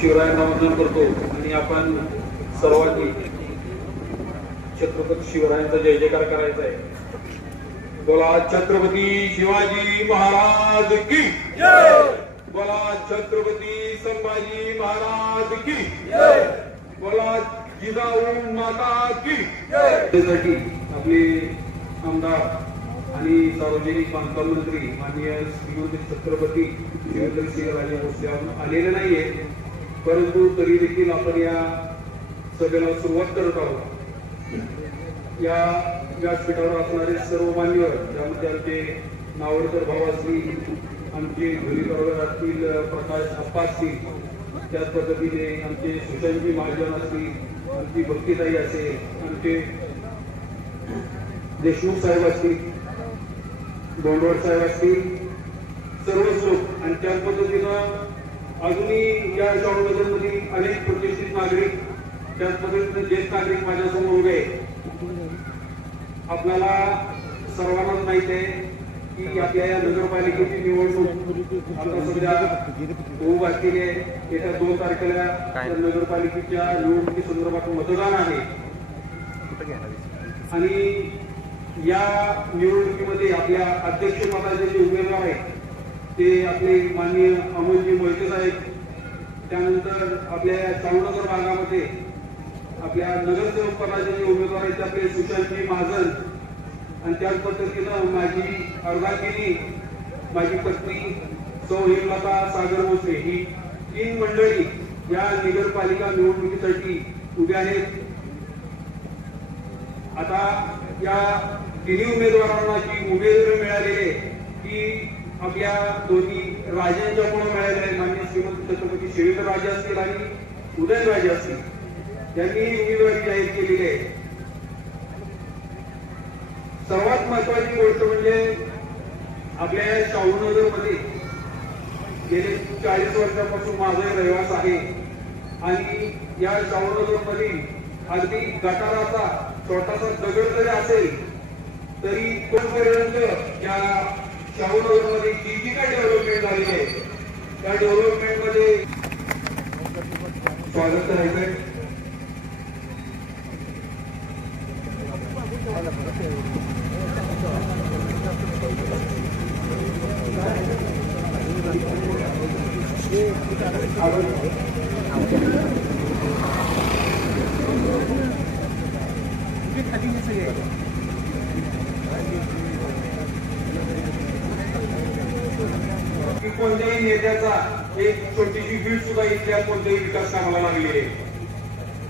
शिवरायांना वंदन करतो आणि आपण सर्वांनी छत्रपती शिवरायांचा जय जयकार करायचा आहे। बोला छत्रपती शिवाजी महाराज की जय, बोला छत्रपती संभाजी महाराज की जय, बोला जिजाऊ माता की जय। त्यासाठी आपले आमदार आणि सार्वजनिक बांधकाम मंत्री माननीय श्रीमंत छत्रपती शिवेंद्रसिंहराजे भोसले आलेले नाहीये, परंतु तरी देखील आपण या सभेला सुरुवात करत आहोत। या व्यासपीठावर असणारे सर्व मान्यवर, ज्यामध्ये आमचे नावडकर भाऊ असतील, आमचे धुलीकरगडातील प्रकाश अप्पा असतील, त्याच पद्धतीने आमचे सुशांतजी महाजन असतील, आमची भक्तीताई असेल, आमचे देशमुख साहेब असतील, दोंडवड साहेब असतील, सर्वच लोक आणि त्याच पद्धतीनं अजूनही या शाहूनगरमधील अनेक प्रतिष्ठित नागरिक, त्याच पद्धतीने ज्येष्ठ नागरिक माझ्यासमोर उभे आहेत। आपल्याला सर्वांनाच माहित आहे की आपल्या या नगरपालिकेची निवडणूक आता सध्या होऊ बाकी आहे। येत्या 2 तारखेला नगरपालिकेच्या निवडणुकी संदर्भात मतदान आहे आणि या निवडणुकीमध्ये आपल्या अध्यक्षपदाचे जे उमेदवार आहेत ते आपले माननीय अमोलजी मोहिते साहेब, त्यानंतर आपल्या शाहूनगर भागामध्ये आपल्या नगरसेवक पदाचे जे उमेदवार आहेत ते आपले सुशांतजी महाजन आणि त्याच पद्धतीनं माझी अर्धांगिनी, माझी पत्नी सौ हेमलता सागर भोसले, ही 3 मंडळी या नगरपालिका निवडणुकीसाठी उभे आहेत। आता या तिन्ही उमेदवारांना जी उमेदवारी मिळालेली आहे ती आपल्या दोन्ही राजांच्यामुळे मिळालेली आहे। माननीय श्रीमंत छत्रपती शिवेंद्रराजे असतील आणि उदयनराजे असतील, यांनी उमेदवारी जाहीर केलेली आहे। सर्वात महत्वाची गोष्ट म्हणजे आपल्या शाहूनगर मध्ये गेले 40 वर्षापासून माझा रहिवास आहे आणि या शाहूनगर मधील अगदी गटाराचा छोटासा दगड जरी असेल तरी तोपर्यंत या शाहूनगर मध्ये जी काही डेव्हलपमेंट झाली आहे त्या डेव्हलपमेंट मध्ये स्वागत करायचंय। कोणत्याही नेत्याचा एक छोटीशी बीड सुद्धा इथल्या कोणत्याही विकास कामाला लागली आहे।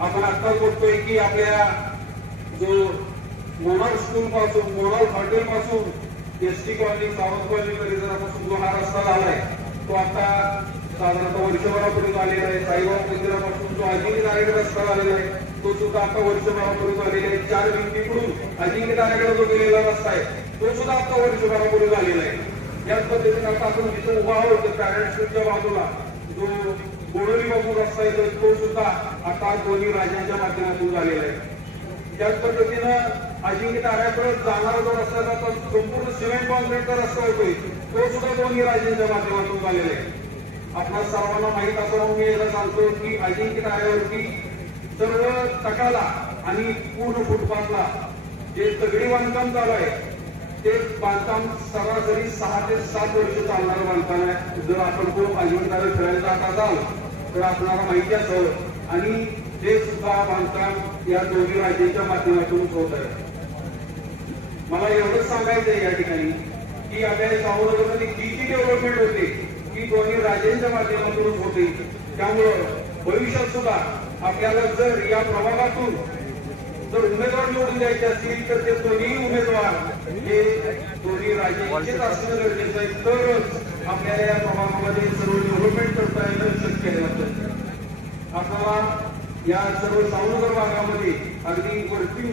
आपण आत्ताच बघतोय की आपल्या जो मोनाल स्कूल पासून, मोनाल हॉटेल पासून एसटी कॉलनी, सावंत कॉलनी परिसरापासून जो हा रस्ता झालाय तो आता साधारणतः वर्षभरापूर्वी आलेला आहे। साईबाबा मंदिरापासून जो अजिंक्य तारेगड रस्ता झालेला आहे तो सुद्धा आता वर्षभरापूर्वी आलेला आहे। 4 भिंतीकडून अजिंक्य तारेगड जो गेलेला रस्ता आहे तो सुद्धा आता वर्षभरापूर्वी झालेला आहे। याच पद्धतीने आता आपण जिथे उभा आहोत पॅरेंट स्कूलच्या बाजूला जो गोडोली बाबू रस्ता आहे तो सुद्धा आता दोन्ही राज्यांच्या माध्यमातून झालेला आहे। त्याच पद्धतीनं अजिंक्य तारेकडे जाणारा जो रस्ता जातो संपूर्ण सिमेंट कॉन्क्रीटचा रस्ता होतोय तो सुद्धा दोन्ही राज्यांच्या माध्यमातून झालेला आहे। आपल्या सर्वांना माहित असं मी याला सांगतो की अजिंक्य तारेवरती सर्व तटाला आणि पूर्ण फुटपाथला जे दगडी बांधकाम चालू आहे ते बांधकाम सरासरी 6 ते 7 वर्ष चालणारं बांधकाम आहे। जर आपण खूप अजिंक्य तारे फिरायला जात असाल तर आपल्याला माहिती असेल आणि ते सुद्धा बांधकाम या दोन्ही राज्यांच्या माध्यमातून होत आहे। मला एवढंच सांगायचं आहे या ठिकाणी की आपल्या शाहूनगरमध्ये जी डेव्हलपमेंट होते ती दोन्ही राज्यांच्या माध्यमातून होते। त्यामुळं भविष्यात सुद्धा आपल्याला जर या प्रभागातून जर उमेदवार निवडून द्यायचे असतील तर ते दोन्ही उमेदवार हे दोन्ही राज्यांचेच असणं गरजेचं आहे, तरच आपल्याला या प्रभागामध्ये सर्व डेव्हलपमेंट करता येणं शक्य आहे। आपल्याला या सर्व शाहूनगर भागामध्ये अगदी वरती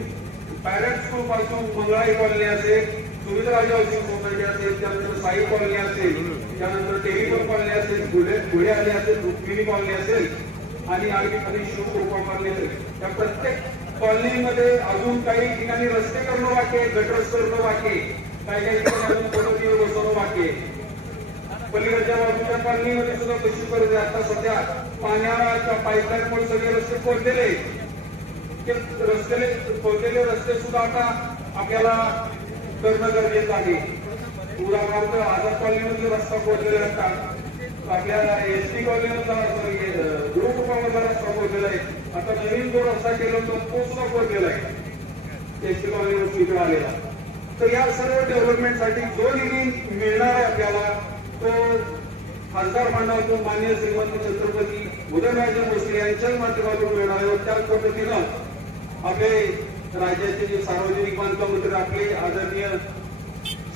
पॅरेंट स्कूल पासून मंगळाई कॉलनी असेल, सुविधराजा हाऊसिंग सोसायटी असेल, त्यानंतर साई कॉलनी असेल, त्यानंतर टेलिकॉम कॉलनी असेल, गुळे आली असेल, रुक्मिणी कॉलनी असेल आणि अगदी शिवकृपा कॉलनी असेल, त्या प्रत्येक कॉलनीमध्ये अजून काही ठिकाणी रस्ते करणं बाकी आहे, गटर करणं बाकी आहे, काही ठिकाणी अजून बसवणं बाकी आहे। पलीकडच्या बाजूच्या कॉलनीमध्ये सुद्धा तशी परिस्थिती. आता सध्या पाण्याच्या पाईपलाईनमुळे सगळे रस्ते खोदलेले, ते खोदलेले रस्ते सुद्धा आता आपल्याला करणं गरजेचं आहे. उदाहरणार्थ आझाद कॉलनीमध्ये रस्ता खोदलेला असतात, आपल्या एसटी कॉलनीमधला गुरुकृपामधला रस्ता खोदलेला आहे. आता नवीन जो रस्ता केला तो सुद्धा खोदलेला आहे एसटी कॉलनीवर इकडे आलेला. तर या सर्व डेव्हलपमेंटसाठी जो निधी मिळणार आहे आपल्याला तो खासदार मंडळातून माननीय श्रीमंत छत्रपती उदयनराजे भोसले यांच्याच माध्यमातून मिळणार आहे. त्याच पद्धतीनं आपले राज्याचे जे सार्वजनिक बांधकाम मंत्री आपले आदरणीय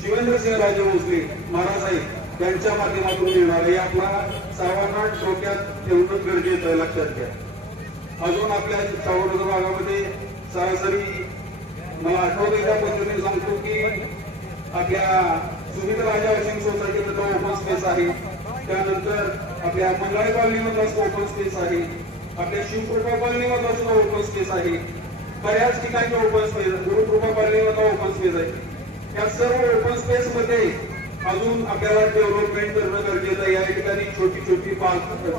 शिवेंद्रसिंहराजे भोसले महाराज साहेब यांच्या माध्यमातून मिळणार आहे. आपला सर्वांना डोक्यात ठेवणं गरजेचं आहे, लक्षात घ्या. अजून आपल्या सावरगाव भागामध्ये सरासरी मला आठवतं त्या पद्धतीने सांगतो की आपल्या सुमित राजा हाऊसिंग सोसायटीमधला ओपन स्पेस आहे, त्यानंतर आपल्या मंगळाई कॉलनीमधला ओपन स्पेस आहे, आपल्या शिवकृपा कॉलनीमधला सुद्धा ओपन स्पेस आहे, बऱ्याच ठिकाणी ओपन स्पेस, गुरुकृपा कॉलनीमधला ओपन स्पेस आहे. या सर्व ओपन स्पेस मध्ये अजून आपल्याला डेव्हलपमेंट करणं गरजेचं आहे. या ठिकाणी छोटी छोटी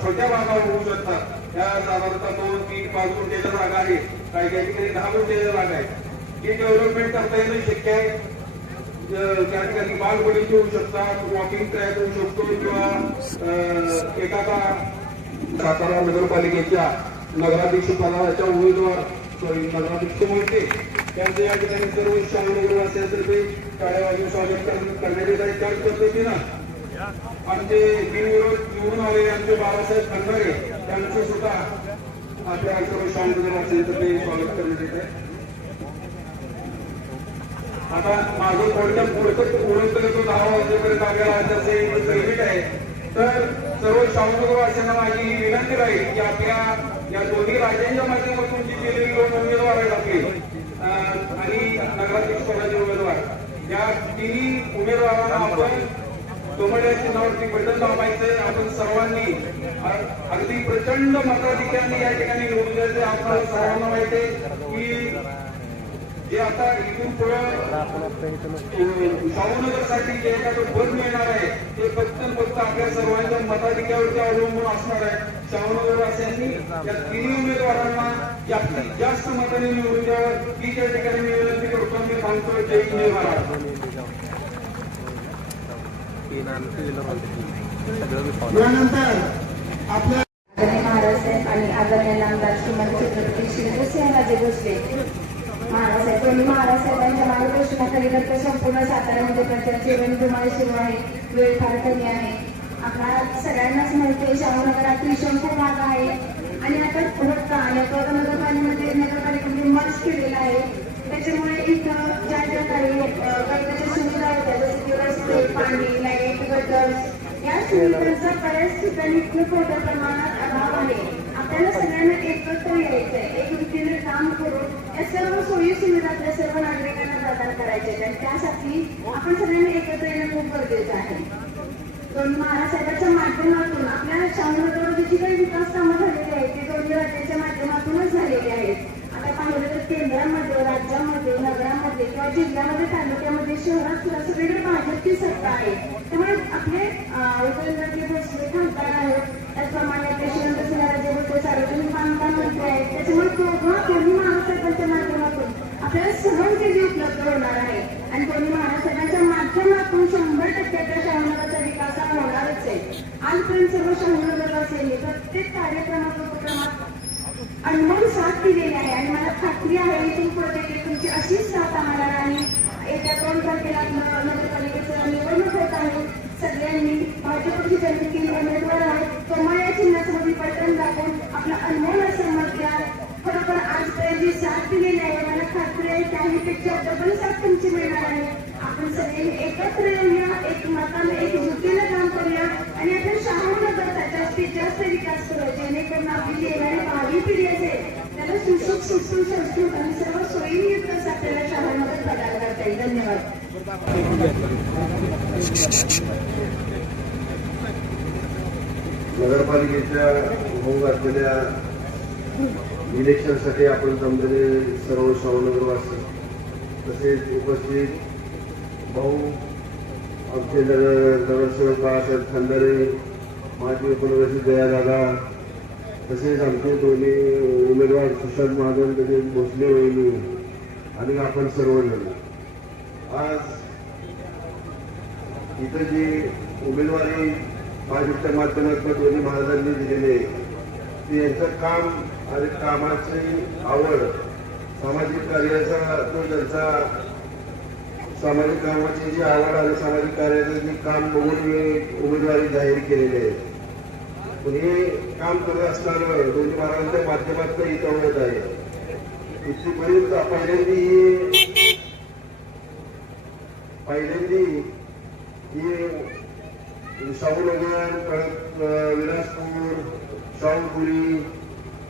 छोट्या बागा होऊ शकतात. त्या साधारणतः 2, 3, 5 गुंठ्याच्या जागा आहे, काही काही ठिकाणी 10 गुंठ्याच्या जागा आहे. ही डेव्हलपमेंट करता येणं शक्य आहे. त्या ठिकाणी बालबगीचे होऊ शकतात, वॉकिंग ट्रॅक होऊ शकतो किंवा एखादा सातारा नगरपालिकेच्या नगराध्यक्ष पदाच्या उमेदवार नगराध्यक्ष म्हणते त्यांचं या ठिकाणी सर्व शाहनगरवासियांतर्फे टाळ्या वाजवून स्वागत करण्यात येत आहे. त्याच पद्धतीनं आमचे बिनविरोध निवडून आलेले आमचे बाळासाहेब खंडारे त्यांचं सुद्धा आपल्या सर्व शाहनगरवासियांतर्फे स्वागत करण्यात येत आहे. आता माझं थोडक्यात ओळख करतो 10 वाजेपर्यंत आपल्याला त्याचं लिमिट आहे. तर सर्व शाहनगरवासियांना माझी ही विनंती राहील की आपल्या या दोन्ही राज्यांच्या माध्यमातून जी केलेली 2 उमेदवार आहेत आपले आणि नगराध्यक्ष पदाचे उमेदवार, या तिन्ही उमेदवारांना आपण कमळ्या चिन्हावरती बटन दाबायचंय. आपण सर्वांनी अगदी प्रचंड मताधिक्याने या ठिकाणी निवडून द्यायचे. आपल्याला सर्वांना माहिती आहे की जे आता इथून पुढे शाहूनगरसाठी जे एखादं बंद मिळणार आहे ते फक्त आपल्या सर्वांच्या मताधिक्यावरती अवलंबून असणार आहे. शाहूनगरवासियांनी या तिन्ही उमेदवारांना जास्तीत जास्त मतांनी निवडून द्यावं ही त्या ठिकाणी मी विनंती करतो. मी सांगतो जय हिंद जय महाराष्ट्र. यानंतर आपल्या महाराजसाहेब आणि आदरणीय नामदार श्रीमंत छत्रपती शिवसेनाराजे भोसले महाराजसाहेब दोन्ही महाराजसाहेबांच्या मार्गदर्शनाखाली तर संपूर्ण साताऱ्यामध्ये प्रचाराची रणधुमाळी सुरू आहे. वेळ फार कमी आहे. आपल्या सगळ्यांनाच माहिती आहे शाहूनगर अतिशय भाग आहे आणि आता होता आणि नगरपालिकेमध्ये मर्ज केलेला आहे. त्याच्यामुळे इथं ज्या ज्या काही गटाच्या सुविधा होत्या जसे की रस्ते, पाणी, लाईट, गटर्स या सुविधांचा बऱ्याच ठिकाणी खूप मोठ्या प्रमाणात अभाव आहे. आपल्याला सगळ्यांना एकत्र यायचंय, एकजुटीने काम करून या सर्व सोयी सुविधातल्या सर्व नागरिकांना प्रदान करायचे आणि त्यासाठी आपण सगळ्यांनी एकत्र येणं खूप गरजेचं आहे. दोन्ही महाराजसाहेबांच्या माध्यमातून आपल्या शाहूनगरमध्ये जी काही विकास कामं झालेली आहेत ती दोन्ही राज्याच्या माध्यमातूनच झालेली आहेत. आता पाहिलं तर केंद्रामध्ये, राज्यामध्ये, नगरामध्ये किंवा जिल्ह्यामध्ये, तालुक्यामध्ये, शहरात सुद्धा सगळीकडे भाजपची सत्ता आहे. त्यामुळे आपले उदयनराजे भोसले खासदार आहेत, त्याचप्रमाणे आपले शिवेंद्रसिंहराजे भोसले सार्वजनिक बांधकाम मंत्री आहेत. त्याच्यामुळे दोन्ही महाराजसाहेबांच्या माध्यमातून आपल्याला सहज निधी उपलब्ध होणार आहे आणि दोन्ही महाराजसाहेबांच्या माध्यमातून 100% शाहूनगरचा विकास हा होणारच आहे. आजपर्यंत सर्व शाहूनगरवासियांनी प्रत्येक कार्यक्रमात उपक्रमात अनमोल साथ दिलेली आहे आणि मला खात्री आहे इथून पुढे तुमची अशीच साथ आम्हाला राहील. येत्या 2 तारखेला नगरपालिकेचं निवडणूक होत आहे. सगळ्यांनी भाजपची जनतेची उमेदवार आहेत, कमळ या चिन्हासोबत बटन दाखवून आपला अनमोल असं मत द्या. खरोखर आजपर्यंत जी साथ दिलेली आहे मला खात्री आहे त्याहीपेक्षा डबल साथ तुमची मिळणार आहे. आपण सगळे एकत्र येऊया, एक मताने एकजुटीने काम करूया आणि आपण शाहूनगरचा जास्तीत जास्त विकास करूया जेणेकरून आपली येणारी भावी पिढी असेल त्याला सुसूक सुटसूट आणि सर्व सोयीयुक्त आपल्याला शाहूनगर प्रदान करता येईल. धन्यवाद. नगरपालिकेच्या होऊ घातलेल्या इलेक्शनसाठी आपण जमलेले सर्व शाहूनगरवासी तसेच उपस्थित भाऊ आमचे नगरसेवक बाळासाहेब खंदारे, माजी उपनगराध्यक्ष दयादादा, तसेच आमचे दोन्ही उमेदवार सुशांत महाजन, तसेच भोसले वहिनी आणि आपण सर्वजण आज इथं जी उमेदवारी भाजपच्या माध्यमातून दोन्ही महाराजांनी दिलेली आहे ती यांचं काम आणि कामाची आवड, सामाजिक कार्याचा तो त्यांचा सामाजिक कामाची जी आवड आणि सामाजिक कार्याचं जे काम बघून मी उमेदवारी जाहीर केलेली आहे. पण हे काम करत असताना दोन्ही महाराजांच्या माध्यमातून इथं होत आहे. इथपर्यंत पहिल्यांदी ही शाहूनगर, परत विलासपूर, शाहूपुरी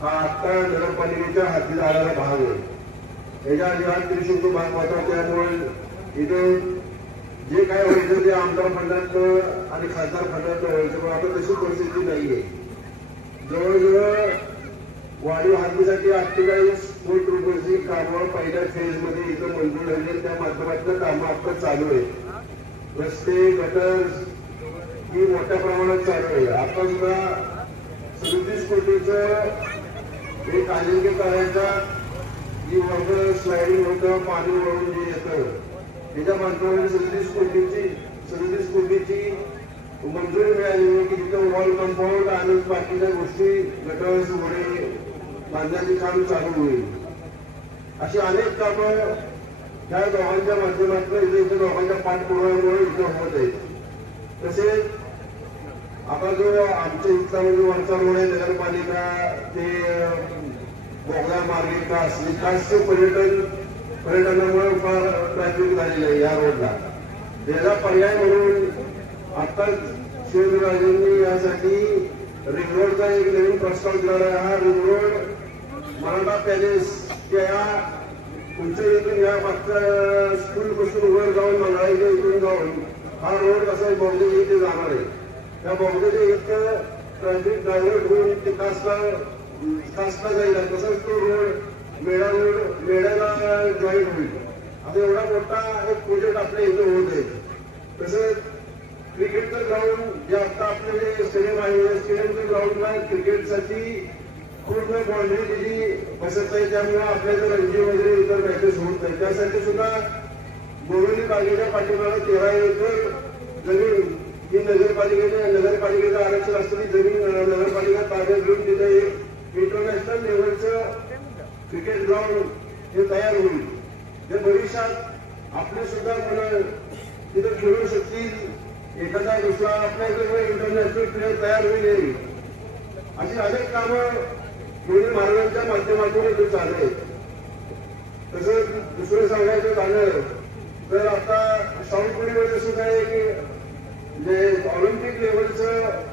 हा आत्ता नगरपालिकेच्या हाती आलेला भाग आहे. याच्या आधी हा त्रिशुद्ध भाग होता, त्यामुळे इथं जे काय व्हायचं ते आमदार फंडातलं आणि खासदार फंडातलं व्हायचं, पण आता तशी परिस्थिती नाहीये. जवळजवळ वाढीव हद्दीसाठी 48 कोटी रुपयाची कामं पहिल्या फेजमध्ये इथं मंजूर झाली. त्या माध्यमातून कामं आता चालू आहेत. रस्ते, गटर्स ही मोठ्या प्रमाणात चालू आहे. आता सुद्धा 37 कोटीचं एक आलिंगे करायचा जी वर्ग स्लायडिंग होतं, पाणी वळून जे येतं त्याच्या माध्यमातून 37 कोटीची मंजुरी मिळाली आहे की तिथं वॉल कंपाऊंड आणि बाकीच्या गोष्टी गटर्स वगैरे बांधण्याचे काम चालू होईल. अशी अनेक कामं या दोघांच्या माध्यमातून इथे दोघांच्या पाठपुराव्यामुळे इथं होत आहेत. तसेच आता जो आमच्या इथला म्हणजे वरचा रोड आहे नगरपालिका ते बोगदा मार्गिका विकास पर्यटनामुळे फार ट्रॅफिक झालेलं आहे या रोडला. त्याला पर्याय म्हणून आता शिवराजांनी यासाठी रिंग रोडचा एक नवीन प्रस्ताव दिला आहे. हा रिंग रोड मराठा पॅलेस त्या तुमच्या इथून या मागच्या स्कूल पासून वर जाऊन मंगळाईच्या इथून जाऊन हा रोड कसा बोगदे इथे जाणार आहे. त्या बोगद्याच्या इतकं ट्रॅफिक डायव्हर्ट होऊन ते कासला जाईल. तसंच तो रोड मेळ्याला जॉईन होईल. आता एवढा मोठा एक प्रोजेक्ट आपल्या इथं होत आहे. तसंच क्रिकेटचं ग्राउंड जे आता आपलं जे स्टेडियम आहे स्टेडियमच्या ग्राउंडला क्रिकेटसाठी पूर्ण बाउंड्री दिली बसत आहे. त्यामुळे आपल्या जर रणजी वगैरे इतर मॅचेस होत नाही. त्यासाठी सुद्धा बोरिवली बागेच्या पाठीमागे 13 एकर जमीन ही नगरपालिकेचं आरक्षण असलेली जमीन नगरपालिका ताब्यात घेऊन तिथे एक इंटरनॅशनल लेवलचं क्रिकेट ग्राउंड हे तयार होईल. जे भविष्यात आपले सुद्धा मुलं तिथं खेळू शकतील. एखादा दुसरा आपल्या इंटरनॅशनल प्लेअर तयार होईल. अशी अनेक कामं दोन्ही महाराजांच्या माध्यमातून इथे चालू आहेत. तसंच दुसरं सांगायचं झालं तर आता शाहूपुरीमध्ये सुद्धा एक जे ऑलिम्पिक लेवलचं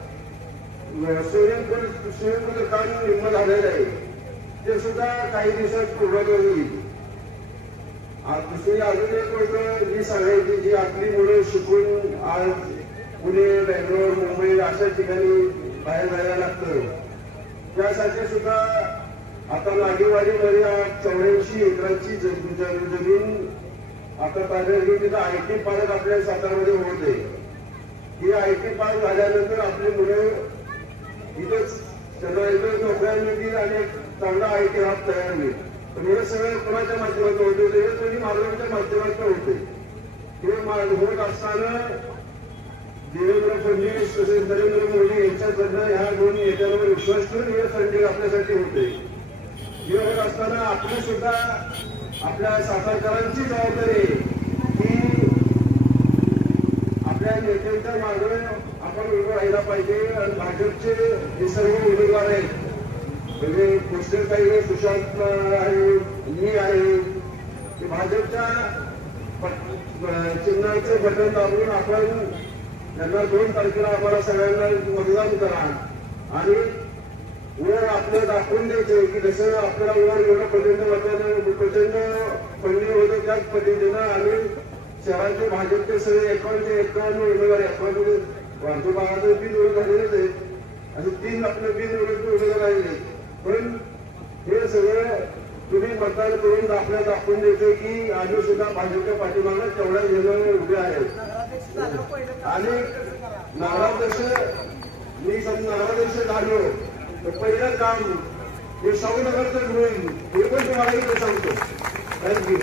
स्विमिंग पूलचं काम निम्म झालेलं आहे. ते सुद्धा काही दिवसात पूर्ण होईल. दुसरी अजून एक गोष्ट जी सांगायची जी आपली मुलं शिकून आज पुणे, बेंगलोर, मुंबई अशा ठिकाणी बाहेर जायला लागतं. त्यासाठी सुद्धा आता लागेवाडीमध्ये 84 एकरांची जमीन आता ताब्यात घेऊन तिथं IT पार्क आपल्या सातारामध्ये होत आहे. ही IT पार्क झाल्यानंतर आपली मुलं इथंच त्यांना इथं नोकऱ्या मिळतील आणि एक चांगला IT हब तयार होईल. पण हे सगळं कोणाच्या माध्यमातून होते ते तुम्ही महाराजांच्या माध्यमातून होते. हे होत असताना देवेंद्र फडणवीस तसेच नरेंद्र मोदी यांच्याकडनं ह्या दोन नेत्यांवर विश्वास करून हे फंडिंग आपल्यासाठी होते. हे होत असताना आपली सुद्धा आपल्या सातारकरांची जबाबदारी की आपल्या नेत्यांच्या मागे आपण उभं राहायला पाहिजे. आणि भाजपचे जे सर्व उमेदवार आहेत म्हणजे पोस्टर काही सुशांत आहे, मी आहे, भाजपच्या चिन्हाचे बटन दाबून आपण त्यांना 2 तारखेला आम्हाला सगळ्यांना मतदान करा आणि वर आपल्याला दाखवून द्यायचं की जसं आपल्याला वर एवढं प्रचंड फंडिंग होतं त्याच पद्धतीनं आम्ही शहराचे भाजपचे सगळे 51 उमेदवार 51 वारसो भागाचे बिनविरोध झालेलेच आहेत. असे 3 आपले बिनविरोध उमेदवार राहिले. पण हे सगळं तुम्ही मतदान करून आपल्याला दाखवून द्यायचं की आम्ही सुद्धा भाजपच्या पाठीमागे तेवढ्या वेगवेगळे उभे आहेत. आणि नगराध्यक्ष मी नगराध्यक्ष झालो तर पहिलं काम हे शाहूनगरचं होईल हे पण तुम्हाला इथे सांगतो. थँक्यू.